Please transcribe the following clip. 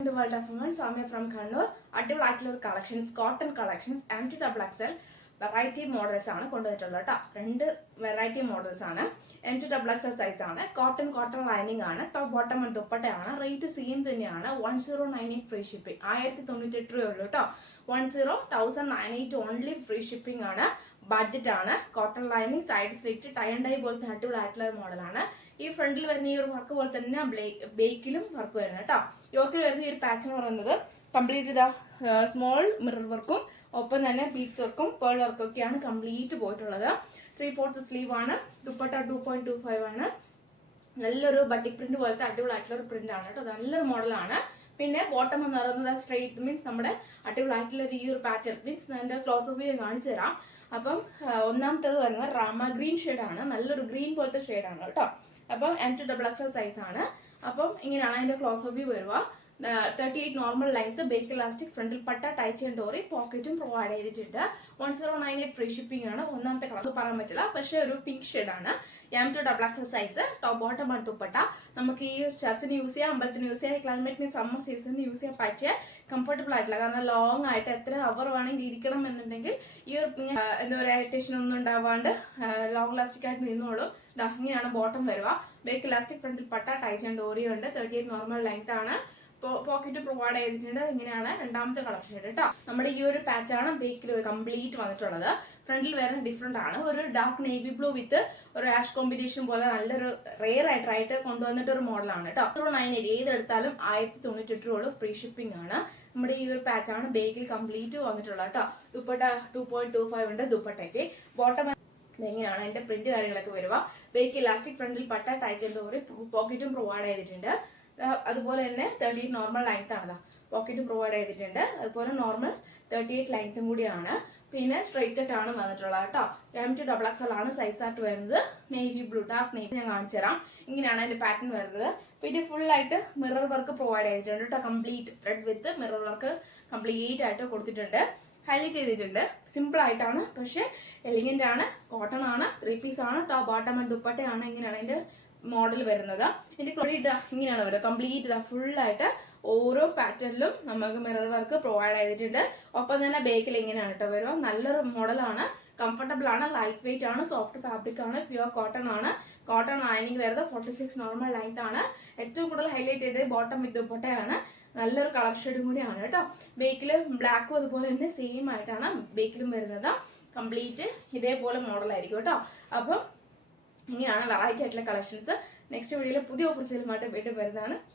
The world of women, Samya from Kannur. അടിപൊളിയായിട്ടുള്ള collections cotton collections M2XXL variety models ആണ് കൊണ്ടുവന്നിട്ടുള്ളത് കേട്ടോ. രണ്ട് വെറൈറ്റി മോഡൽസ് ആണ്. M2XXL സൈസ് ആണ്. കോട്ടൺ ലൈനിങ് ആണ്. ടോപ്പ് ബോട്ടം ആൻഡ് ദുപ്പട്ടയാണ്. റേറ്റ് സെയിം തന്നെയാണ്. 1098 ഫ്രീ ഷിപ്പിംഗ്. 1098 രൂപയുള്ളൂ കേട്ടോ. 1098 ഓൺലി ഫ്രീ ഷിപ്പിംഗ് ആണ്. ബഡ്ജറ്റ് ആണ്. Cotton lining side slit tie and dye പോലത്തെ അടിപൊളിയായിട്ടുള്ള മോഡലാണ്. ഈ ഫ്രണ്ടിൽ വരുന്ന ഈ ഒരു വർക്ക് പോലെ തന്നെ ബേക്കിലും വർക്ക് വരുന്നത് കേട്ടോ. യോക്കിൽ വരുന്ന ഈ ഒരു പാച്ച് എന്ന് പറയുന്നത് കംപ്ലീറ്റ് ഇതാ സ്മോൾ മിറർ വർക്കും ഒപ്പം തന്നെ ബീഡ്സ് വർക്കും പേൾ വർക്കും ഒക്കെയാണ് കംപ്ലീറ്റ് പോയിട്ടുള്ളത്. 3/4 സ്ലീവ് ആണ്. ദുപ്പട്ട 2.25 ആണ്. നല്ലൊരു ബട്ടിക് പ്രിന്റ് പോലത്തെ അടിപൊളിയായിട്ടുള്ള ഒരു പ്രിന്റ് ആണ് കേട്ടോ. നല്ലൊരു മോഡലാണ്. പിന്നെ ബോട്ടം എന്ന് പറയുന്നത് സ്ട്രെയിറ്റ് മീൻസ് നമ്മുടെ അടിപൊളിയായിട്ടുള്ള ഈ ഒരു പാറ്റേൺ മീൻസ് എൻ്റെ ക്ലോസ് ഓഫ് വ്യൂ കാണിച്ചു തരാം. അപ്പം ഒന്നാമത്തേത് വരുന്നത് റാമ ഗ്രീൻ ഷെയ്ഡാണ്. നല്ലൊരു ഗ്രീൻ പോലത്തെ ഷെയ്ഡാണ് കേട്ടോ. അപ്പം M2XXL സൈസ് ആണ്. അപ്പം ഇങ്ങനെയാണ് അതിന്റെ ക്ലോസ് ഓഫ് വ്യൂ വരുക. 38 നോർമൽ ലെങ്ത്, ബേക്ക് ഇലാസ്റ്റിക്, ഫ്രണ്ടിൽ പട്ട, ടൈച്ച് ആൻഡ് ഡോറി, പോക്കറ്റും പ്രൊവൈഡ് ചെയ്തിട്ടുണ്ട്. 1098 ഫ്രീ ഷിപ്പിംഗ് ആണ്. ഒന്നാമത്തെ കളർ പറയാൻ പറ്റില്ല, പക്ഷെ ഒരു പിങ്ക് ഷെയ്ഡാണ്. M2XXL size. ടോപ്പ് ബോട്ടം ആണ് ദുപ്പട്ട. നമുക്ക് ഈ ചർച്ചിന് യൂസ് ചെയ്യാം, അമ്പലത്തിന് യൂസ് ചെയ്യാം, ക്ലൈമറ്റിന് സമ്മർ സീസണിന് യൂസ് ചെയ്യാൻ പറ്റിയ കംഫർട്ടബിൾ ആയിട്ടുള്ള, കാരണം ലോങ് ആയിട്ട് എത്ര അവർ വേണമെങ്കിൽ ഇരിക്കണം എന്നുണ്ടെങ്കിൽ ഈ ഒരു എന്താ പറയുക ഇറിറ്റേഷൻ ഒന്നും ഉണ്ടാവാണ്ട് ലോങ് ലാസ്റ്റിക് ആയിട്ട് നിന്നോളും. ഇങ്ങനെയാണ് ബോട്ടം വരുക. ബേക്ക് ഇലാസ്റ്റിക്, ഫ്രണ്ടിൽ പട്ട, ടൈച്ച് ആൻഡ് ഡോറി ഉണ്ട്. 38 നോർമൽ ലെങ്ത് ആണ്. പോക്കറ്റ് പ്രൊവൈഡ് ചെയ്തിട്ടുണ്ട്. ഇങ്ങനെയാണ് രണ്ടാമത്തെ കളർ ഷെയ്ഡ് കേട്ടോ. നമ്മുടെ ഈ ഒരു പാച്ചാണ് ബേക്കിൽ കംപ്ലീറ്റ് വന്നിട്ടുള്ളത്. ഫ്രണ്ടിൽ വരുന്ന ഡിഫറെന്റ് ആണ്. ഒരു ഡാർക്ക് നേവി ബ്ലൂ വിത്ത് ഒരു ആഷ് കോമ്പിനേഷൻ പോലെ നല്ലൊരു റെയർ ആയിട്ട് കൊണ്ടുവന്നിട്ട് ഒരു മോഡലാണ് കേട്ടോ. 1098 ഏതെടുത്താലും 1098 രൂപ ഫ്രീ ഷിപ്പിംഗ് ആണ്. നമ്മുടെ ഈ ഒരു പാച്ചാണ് ബേക്കിൽ കംപ്ലീറ്റ് വന്നിട്ടുള്ളത് കേട്ടോ. ദുപ്പട്ട 2.25 ഉണ്ട് ദുപ്പട്ടയ്ക്ക്. ബോട്ടം ഇങ്ങനെയാണ് അതിന്റെ പ്രിന്റ് കാര്യങ്ങളൊക്കെ വരുക. ബേക്ക് ഇലാസ്റ്റിക്, ഫ്രണ്ടിൽ പട്ട, ടൈച്ച് ആൻഡ് ഡോറി, പോക്കറ്റും പ്രൊവൈഡ് ചെയ്തിട്ടുണ്ട്. അതുപോലെ തന്നെ 38 നോർമൽ ലെങ്ത് ആണ്. പോക്കറ്റും പ്രൊവൈഡ് ചെയ്തിട്ടുണ്ട്. അതുപോലെ നോർമൽ 38 ലെങ്ത്തും കൂടിയാണ്. പിന്നെ സ്ട്രൈറ്റ് കട്ട് ആണ് വന്നിട്ടുള്ളത് കേട്ടോ. M2XXL ആണ് സൈസ് ആയിട്ട് വരുന്നത്. നേവി ബ്ലൂ, ഡാർക്ക് നേവി ഞാൻ കാണിച്ചു തരാം. ഇങ്ങനെയാണ് അതിന്റെ പാറ്റേൺ വരുന്നത്. പിന്നെ ഫുൾ ആയിട്ട് മിറർ വർക്ക് പ്രൊവൈഡ് ചെയ്തിട്ടുണ്ട് കേട്ടോ. കംപ്ലീറ്റ് ത്രെഡ് വിത്ത് മിറർ വർക്ക് കംപ്ലീറ്റ് ആയിട്ട് കൊടുത്തിട്ടുണ്ട്. ഹൈലൈറ്റ് ചെയ്തിട്ടുണ്ട്. സിമ്പിൾ ആയിട്ടാണ്, പക്ഷെ എലിഗന്റ് ആണ്. കോട്ടൺ ആണ്. 3 പീസ് ആണ്. ടോപ്പ് ബോട്ടം ആൻഡ് ദുപ്പട്ടയാണ്. ഇങ്ങനെയാണ് അതിന്റെ മോഡൽ വരുന്നത്. ഇതിന്റെ ക്ലോത്ത് ഇങ്ങനെയാണ് വരുന്നത്. കംപ്ലീറ്റ് ഫുൾ ആയിട്ട് ഓരോ പാറ്റേണിലും നമുക്ക് മിറർ വർക്ക് പ്രൊവൈഡ് ചെയ്തിട്ടുണ്ട്. ഒപ്പം തന്നെ ബേക്കിൽ ഇങ്ങനെയാണ് കേട്ടോ വരുക. നല്ലൊരു മോഡലാണ്. കംഫർട്ടബിൾ ആണ്. ലൈറ്റ് വെയിറ്റ് ആണ്. സോഫ്റ്റ് ഫാബ്രിക് ആണ്. പ്യുവർ കോട്ടൺ ആണ്. കോട്ടൺ ലൈനിങ് വരുന്നത് 46 നോർമൽ ലെങ്ത് ആണ്. ഏറ്റവും കൂടുതൽ ഹൈലൈറ്റ് ചെയ്തത് ബോട്ടം വിത്ത് ദുപ്പട്ടയാണ്. നല്ലൊരു കളർ ഷെയ്ഡും കൂടിയാണ് കേട്ടോ. ബേക്കിൽ ബ്ലാക്കും അതുപോലെ തന്നെ സെയിം ആയിട്ടാണ് ബേക്കിലും വരുന്നത്. കംപ്ലീറ്റ് ഇതേപോലെ മോഡലായിരിക്കും കേട്ടോ. അപ്പം ഇങ്ങനെയാണ് വെറൈറ്റി ആയിട്ടുള്ള കളക്ഷൻസ്. നെക്സ്റ്റ് വീഡിയോയിൽ പുതിയ ഓഫർ സെയിലുമായിട്ട് വീണ്ടും വരുന്നതാണ്.